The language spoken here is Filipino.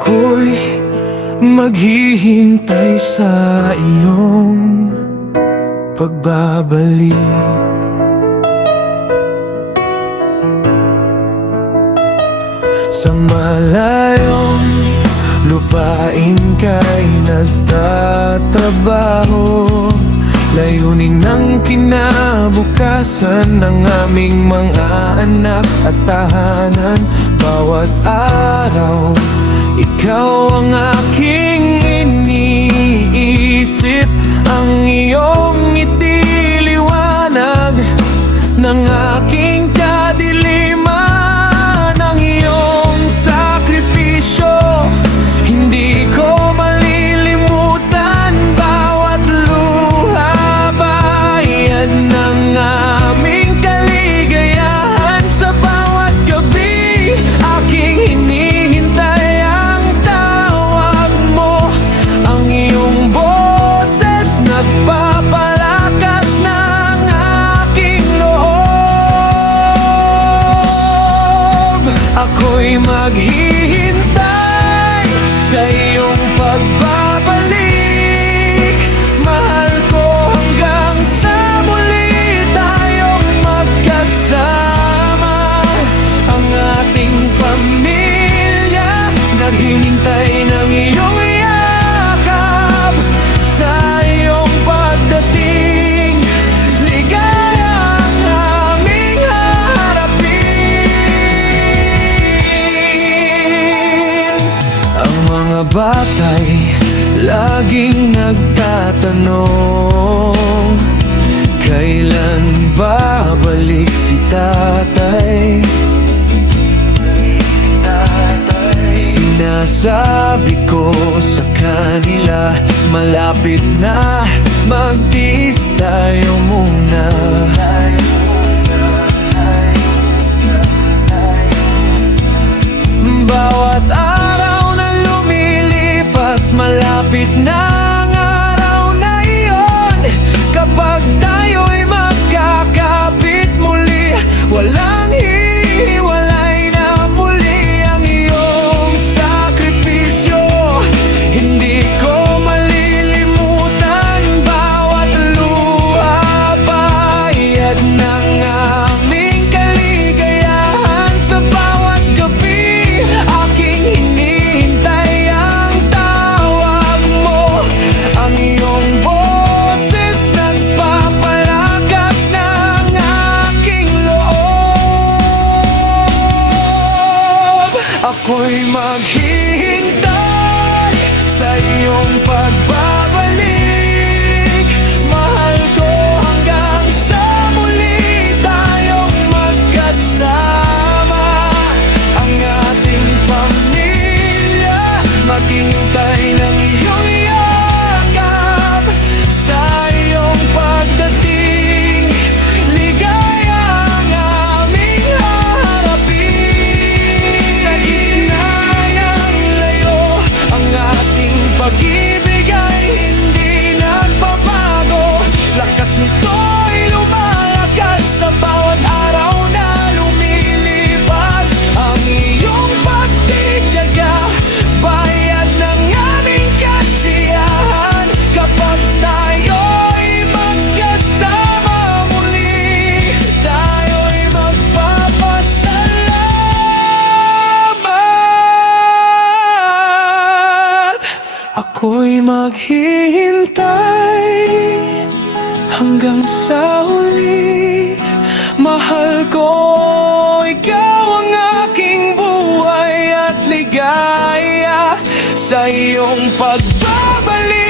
Ako'y maghihintay sa iyong pagbabalik. Sa malayong lupain ka'y nagtatrabaho, layunin ng kinabukasan ng aming mga anak at tahanan. Bawat araw, ikaw ang aking iniisip, ang iyong itiliwanag ng aking kadiliman, ang iyong sakripisyo. Hindi ko malilimutan bawat luha, bayan ng aming kaligayahan. Sa bawat gabi, aking hinihintay ang tawag mo, ang iyong boses nagpapalakas ng aking loob. Ako'y maghihintay sa iyong pagbabalik. Mahal ko hanggang sa muli tayong magkasama. Ang ating pamilya naghihintay ng iyong yakap. Sa iyong pagdating, ligaya ang aming harapin. Ang mga batay laging nagtatanong, kailan babalik si tatay? Sinasabi ko sa kanila, malapit na, magtiis tayo muna. Bawat araw na lumilipas, malapit na ang araw na iyon. Kapag tayo'y magkakapit muli, walang hihiwalay na muli. Ang iyong sakripisyo, hindi ko malilimutan bawat luha, bayad ng aming kaligayahan. Sa bawat gabi, aking hinihintay ang tawag mo, ang iyong boses nagpapalakas ng aking loob. Ako'y maghihintay sa iyong pagbabalik. Mahal ko hanggang sa muli tayong magkasama. Ang ating pamilya maghihintay ng iyong yakap. Sa iyong pagdating, ligaya ang aming harapin. Sa gitna ng layo, ang ating pag-ibig ay hindi nagbabago. Lakas nito'y lumalakas sa bawat araw na lumilipas. Ang iyong pagtitiyaga, bayad ng aming kasiyahan. Kapag tayo'y magkasama muli, tayo'y magpapasalamat. Ako'y maghihintay hanggang sa huli. Mahal ko, ikaw ang aking buhay at ligaya. Sa iyong pagbabalik,